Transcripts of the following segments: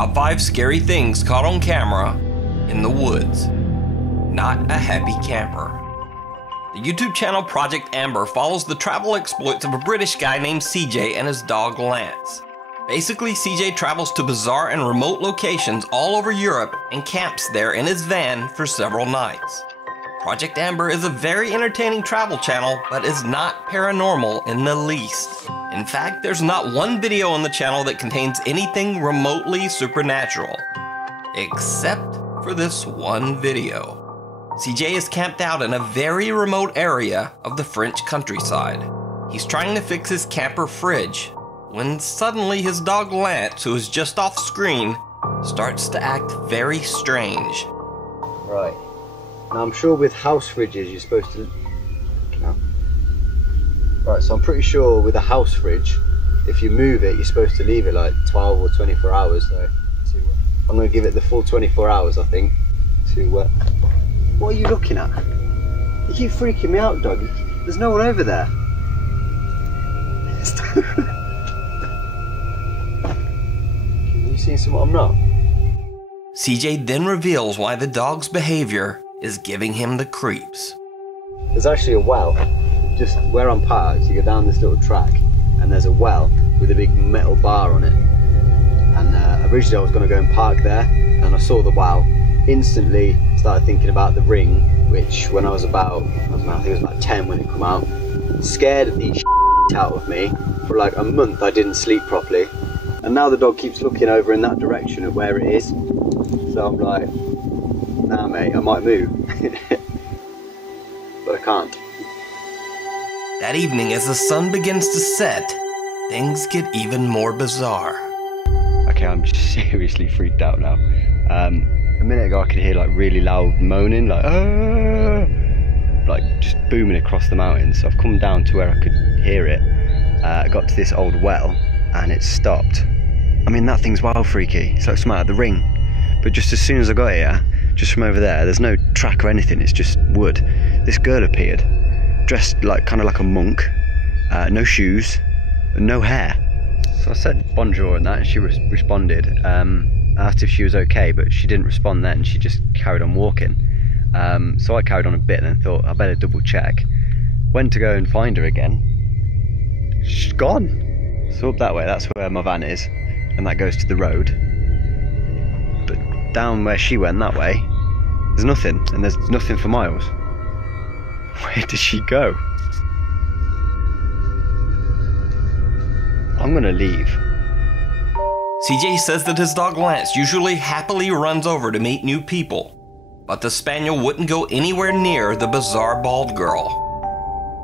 Top 5 scary things caught on camera in the woods. Not a happy camper. The YouTube channel Project Amber follows the travel exploits of a British guy named CJ and his dog Lance. Basically, CJ travels to bizarre and remote locations all over Europe and camps there in his van for several nights. Project Amber is a very entertaining travel channel, but is not paranormal in the least. In fact, there's not one video on the channel that contains anything remotely supernatural. Except for this one video. CJ is camped out in a very remote area of the French countryside. He's trying to fix his camper fridge, when suddenly his dog Lance, who is just off screen, starts to act very strange. Right. Now I'm sure with house fridges you're supposed to... No. Right, so I'm pretty sure with a house fridge, if you move it, you're supposed to leave it like 12 or 24 hours though. I'm going to give it the full 24 hours, I think, to... What are you looking at? You keep freaking me out, dog. There's no one over there. Are you seeing something I'm not? CJ then reveals why the dog's behavior is giving him the creeps. There's actually a well, just where I'm parked. You go down this little track and there's a well with a big metal bar on it. And originally I was going to go and park there, and I saw the well. Instantly started thinking about the ring, which when I was about, I don't know, I think it was about 10 when it came out, scared the out of me. For like a month I didn't sleep properly, and now the dog keeps looking over in that direction at where it is. So I'm like, nah mate, I might move. But I can't. That evening, as the sun begins to set, things get even more bizarre. Okay, I'm seriously freaked out now. A minute ago I could hear like really loud moaning, like just booming across the mountains. So I've come down to where I could hear it. I got to this old well and it stopped. I mean, that thing's wild freaky. It's like something out of The Ring. But just as soon as I got here, just from over there, there's no track or anything, it's just wood. This girl appeared, dressed like kind of like a monk, no shoes, and no hair. So I said bonjour and that, and she responded. I asked if she was okay, but she didn't respond then. She just carried on walking. So I carried on a bit and then thought I better double check. Went to go and find her again. She's gone. So up that way, that's where my van is, and that goes to the road. But down where she went that way, there's nothing, and there's nothing for miles. Where did she go? I'm gonna leave. CJ says that his dog Lance usually happily runs over to meet new people, but the spaniel wouldn't go anywhere near the bizarre bald girl.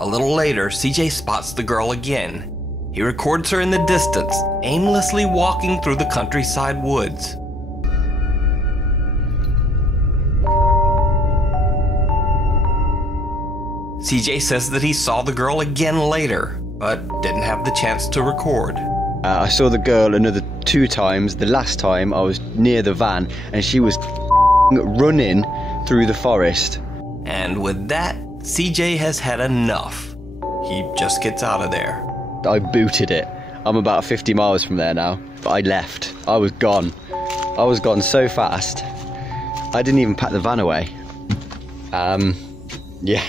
A little later, CJ spots the girl again. He records her in the distance, aimlessly walking through the countryside woods. CJ says that he saw the girl again later, but didn't have the chance to record. I saw the girl another 2 times. The last time I was near the van and she was running through the forest. And with that, CJ has had enough. He just gets out of there. I booted it. I'm about 50 miles from there now, but I left. I was gone. I was gone so fast. I didn't even pack the van away. Yeah,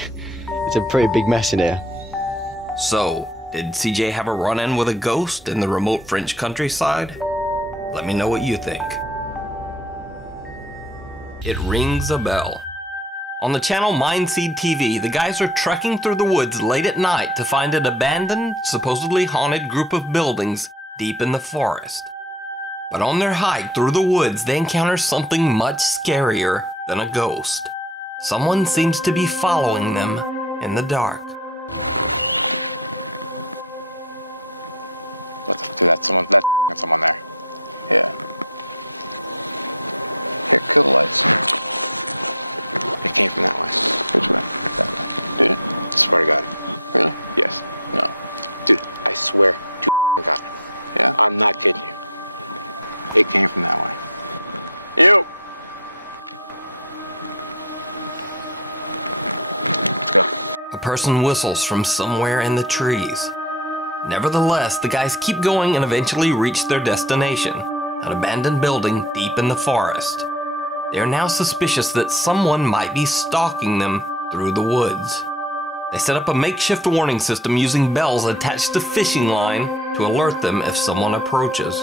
it's a pretty big mess in here. So, did CJ have a run-in with a ghost in the remote French countryside? Let me know what you think. It rings a bell. On the channel Mindseed TV, the guys are trekking through the woods late at night to find an abandoned, supposedly haunted group of buildings deep in the forest. But on their hike through the woods, they encounter something much scarier than a ghost. Someone seems to be following them in the dark. A person whistles from somewhere in the trees. Nevertheless, the guys keep going and eventually reach their destination. an abandoned building deep in the forest. They are now suspicious that someone might be stalking them through the woods. They set up a makeshift warning system using bells attached to fishing line to alert them if someone approaches.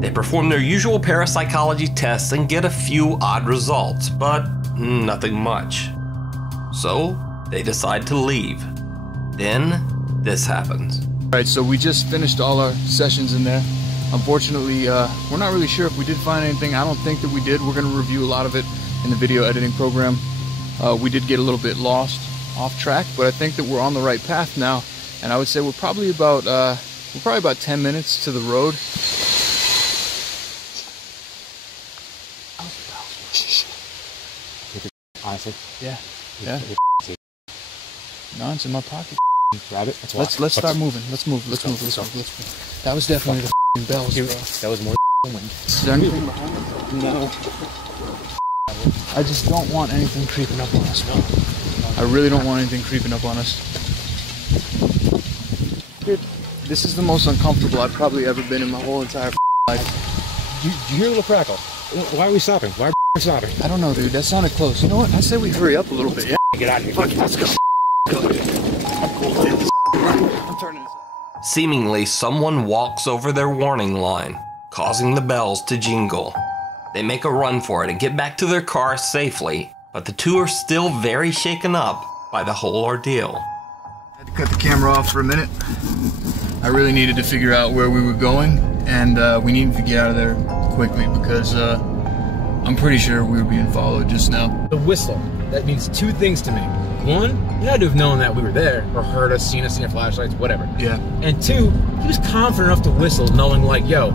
They perform their usual parapsychology tests and get a few odd results, but nothing much. So they decide to leave. Then this happens. Alright, so we just finished all our sessions in there. Unfortunately, we're not really sure if we did find anything. I don't think that we did. We're going to review a lot of it in the video editing program. We did get a little bit lost off track, but I think that we're on the right path now. And I would say we're probably about 10 minutes to the road. Honestly, yeah. No, it's in my pocket. Grab it. Let's start moving. Let's move. That was definitely the bells, bro. That was more wind. Is there anything behind it? No. I just don't want anything creeping up on us, bro. I really don't want anything creeping up on us. Dude, this is the most uncomfortable I've probably ever been in my whole entire life. You hear a little crackle? Why are we stopping? Why are we stopping? I don't know, dude. That sounded close. You know what? I say we hurry up a little bit. Yeah. Get out of here. Fuck it, let's go. I'm turning this off. Seemingly, someone walks over their warning line, causing the bells to jingle. They make a run for it and get back to their car safely, but the two are still very shaken up by the whole ordeal. I had to cut the camera off for a minute. I really needed to figure out where we were going, and we needed to get out of there quickly because I'm pretty sure we were being followed just now. The whistle. That means two things to me. One, you had to have known that we were there, or heard us, seen our flashlights, whatever. Yeah. And two, he was confident enough to whistle, knowing like, yo,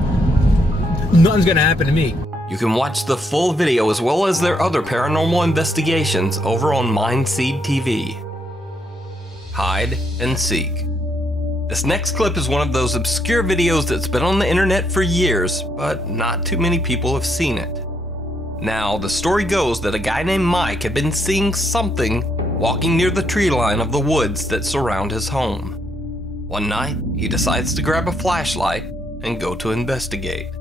nothing's gonna happen to me. You can watch the full video as well as their other paranormal investigations over on Mindseed TV. Hide and seek. This next clip is one of those obscure videos that's been on the internet for years, but not too many people have seen it. Now, the story goes that a guy named Mike had been seeing something walking near the tree line of the woods that surround his home. One night, he decides to grab a flashlight and go to investigate.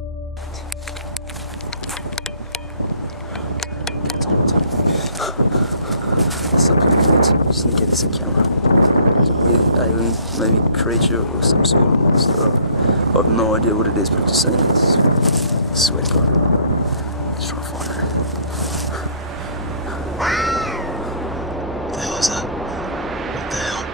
Just need to get this in camera. Alien, maybe creature or some sort of monster. I have no idea what it is, but I've just seen it. I swear to God. Let's try to find it. What the hell is that? What the hell?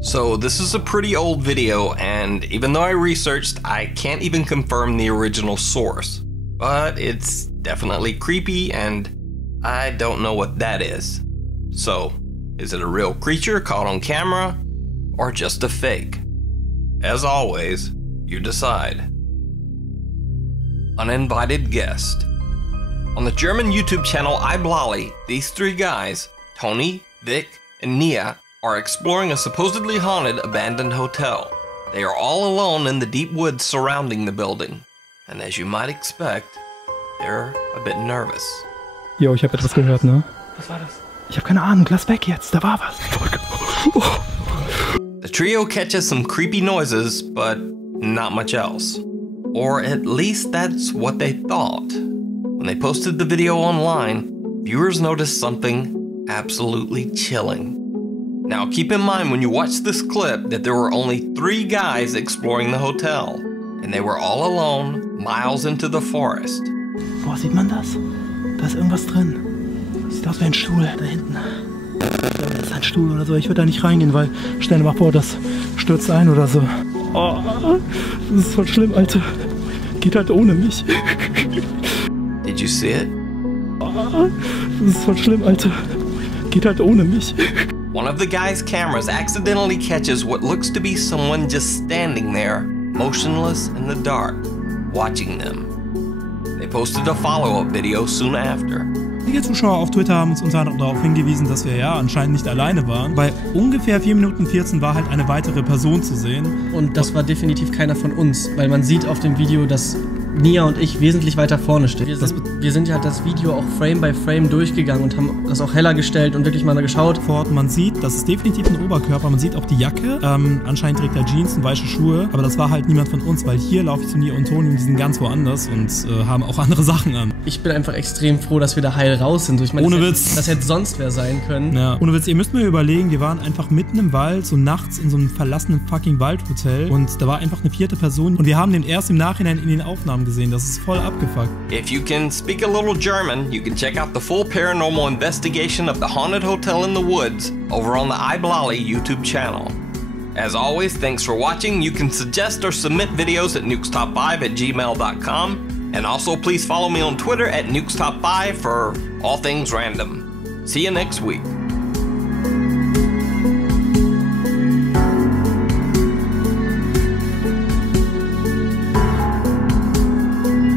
So this is a pretty old video, and even though I researched, I can't even confirm the original source. But it's definitely creepy, and I don't know what that is. So, is it a real creature caught on camera, or just a fake? As always, you decide. Uninvited guest. On the German YouTube channel iBlali, these three guys, Tony, Vic, and Nia, are exploring a supposedly haunted abandoned hotel. They are all alone in the deep woods surrounding the building. And as you might expect, they're a bit nervous. Jo, ich habe etwas gehört, ne? Was war das? Ich habe keine Ahnung, lass weg jetzt, da war was. The trio catches some creepy noises, but not much else. Or at least that's what they thought. When they posted the video online, viewers noticed something absolutely chilling. Now keep in mind when you watch this clip that there were only 3 guys exploring the hotel, and they were all alone, miles into the forest. Boah, sieht man das? Da ist irgendwas drin. Sieht aus wie ein Stuhl da hinten. Das ist ein Stuhl oder so. Ich würde da nicht reingehen, weil stell dir mal vor, das stürzt ein oder so. Oh, das ist voll schlimm, Alter. Geht halt ohne mich. Did you see it? Oh, das ist voll schlimm, Alter. Geht halt ohne mich. One of the guy's cameras accidentally catches what looks to be someone just standing there, motionless in the dark, watching them. They posted a follow-up video soon after. Einige Zuschauer auf Twitter haben uns unter anderem darauf hingewiesen, dass wir ja anscheinend nicht alleine waren. Bei ungefähr 4 Minuten 14 war halt eine weitere Person zu sehen. Und das war definitiv keiner von uns, weil man sieht auf dem Video, dass Nia und ich wesentlich weiter vorne stehen. Wir sind ja das Video auch Frame by Frame durchgegangen und haben das auch heller gestellt und wirklich mal geschaut. Man sieht, das ist definitiv ein Oberkörper, man sieht auch die Jacke. Anscheinend trägt er Jeans und weiße Schuhe, aber das war halt niemand von uns, weil hier laufe ich zu Nia und Toni und die sind ganz woanders und haben auch andere Sachen an. Ich bin einfach extrem froh, dass wir da heil raus sind. Ich meine, ohne Witz. Das hätte sonst wer sein können. Ja. Ohne Witz, ihr müsst mir überlegen, wir waren einfach mitten im Wald, so nachts in so einem verlassenen fucking Waldhotel und da war einfach eine 4. Person und wir haben den erst im Nachhinein in den Aufnahmen gesehen. Das ist voll abgefuckt. If you can speak a little German, you can check out the full paranormal investigation of the haunted hotel in the woods over on the iBlolly YouTube channel. As always, thanks for watching. You can suggest or submit videos at nukestop5@gmail.com. And also please follow me on Twitter at nukestop5 for all things random. See you next week.